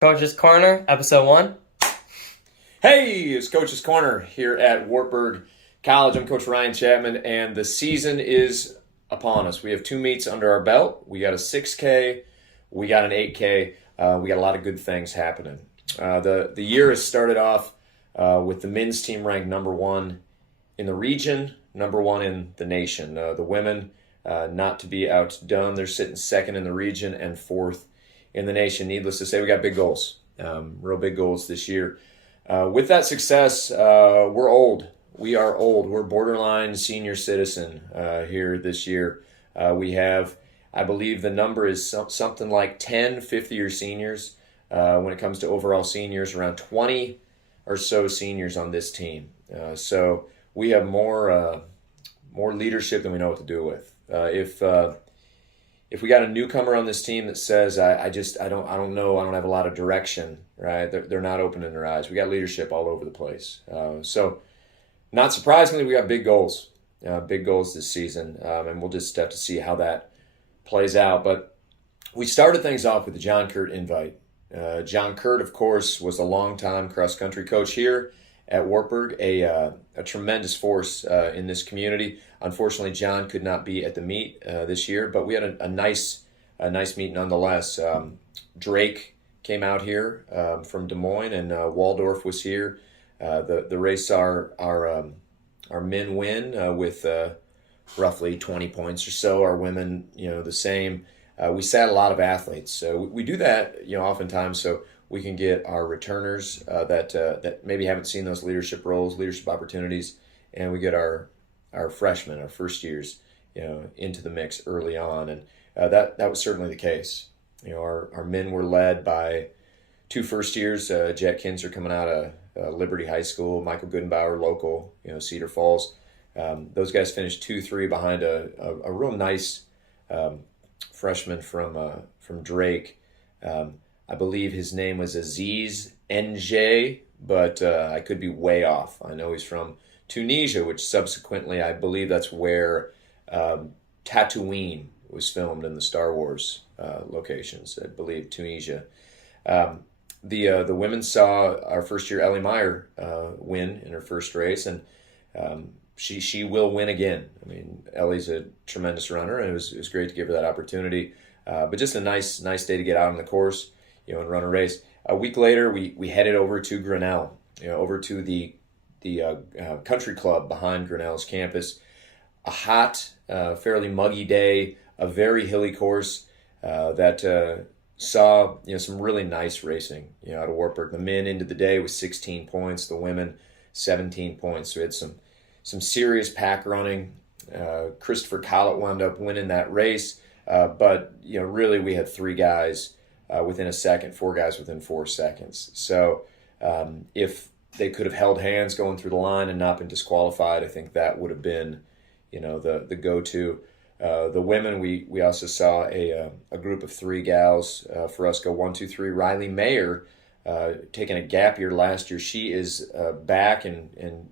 Coach's Corner, Episode 1. Hey, it's Coach's Corner here at Wartburg College. I'm Coach Ryan Chapman, and the season is upon us. We have two meets under our belt. We got a 6K, we got an 8K. We got a lot of good things happening. The year has started off with the men's team ranked number one in the region, number one in the nation. The women, not to be outdone, they're sitting second in the region and fourth in the nation. Needless to say, we got big goals, real big goals this year. With that success, we're old. We are old. We're borderline senior citizen here this year. We have, I believe the number is something like 10 fifth-year seniors. When it comes to overall seniors, around 20 or so seniors on this team. So we have more leadership than we know what to do with. If we got a newcomer on this team that says, I don't know, I don't have a lot of direction, right? They're not opening their eyes. We got leadership all over the place. So not surprisingly, we got big goals this season. And we'll just have to see how that plays out. But we started things off with the John Curt invite. John Curt, of course, was a longtime cross-country coach here at Wartburg, a tremendous force in this community. Unfortunately, John could not be at the meet this year, but we had a nice meet nonetheless. Drake came out here from Des Moines, and Waldorf was here. The race our men win with roughly 20 points or so. Our women, the same. We sat a lot of athletes. So we do that, oftentimes so we can get our returners that maybe haven't seen those leadership roles, leadership opportunities, and we get our freshmen, our first years, into the mix early on. And that was certainly the case. Our men were led by two first years, Jack Kinzer coming out of Liberty High School, Michael Goodenbauer, local, Cedar Falls. Those guys finished 2-3 behind a real nice freshman from Drake. I believe his name was Aziz NJ, but I could be way off. I know he's from Tunisia, which subsequently I believe that's where Tatooine was filmed in the Star Wars locations. I believe Tunisia. The women saw our first year Ellie Meyer win in her first race, and she will win again. I mean, Ellie's a tremendous runner, and it was great to give her that opportunity. But just a nice day to get out on the course, and run a race. A week later, we headed over to Grinnell, over to the country club behind Grinnell's campus. A hot, fairly muggy day, a very hilly course that saw some really nice racing out of Wartburg. The men ended the day with 16 points, the women 17 points. So we had some serious pack running. Christopher Collett wound up winning that race, but really we had three guys within a second, four guys within 4 seconds. So if they could have held hands going through the line and not been disqualified, I think that would have been, the go-to. The women, we also saw a group of three gals for us go 1, 2, 3. Riley Mayer, taking a gap year last year, she is back and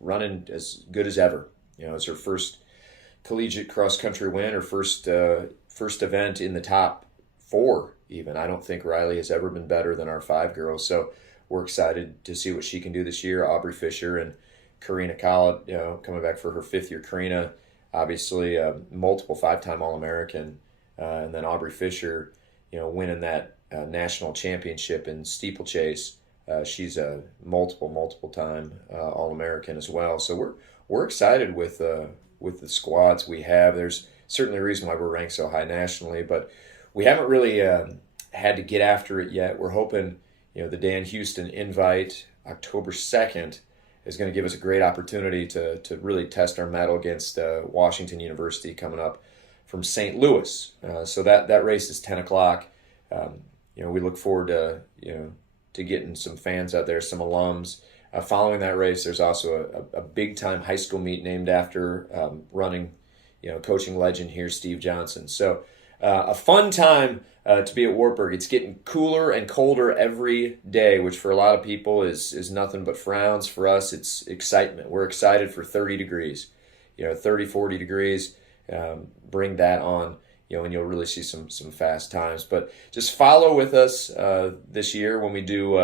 running as good as ever. It's her first collegiate cross-country win, her first event in the top 4 even. I don't think Riley has ever been better than our 5 girls, so we're excited to see what she can do this year. Aubrey Fisher and Karina Collett, coming back for her 5th year. Karina, obviously, multiple 5-time All-American, and then Aubrey Fisher, winning that national championship in steeplechase. She's a multiple time All-American as well. So we're excited with the squads we have. There's certainly a reason why we're ranked so high nationally, but we haven't really had to get after it yet. We're hoping, the Dan Houston invite October 2nd is going to give us a great opportunity to really test our mettle against Washington University coming up from St. Louis. So that race is 10 o'clock. We look forward to getting some fans out there, some alums. Following that race, there's also a big-time high school meet named after running, coaching legend here, Steve Johnson. So a fun time to be at Wartburg. It's getting cooler and colder every day, which for a lot of people is nothing but frowns. For us, it's excitement. We're excited for 30 degrees, 30, 40 degrees. Bring that on. and you'll really see some fast times. But just follow with us this year when we do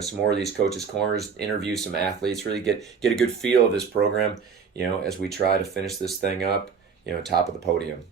some more of these coaches corners, interview some athletes, really get a good feel of this program, as we try to finish this thing up, top of the podium.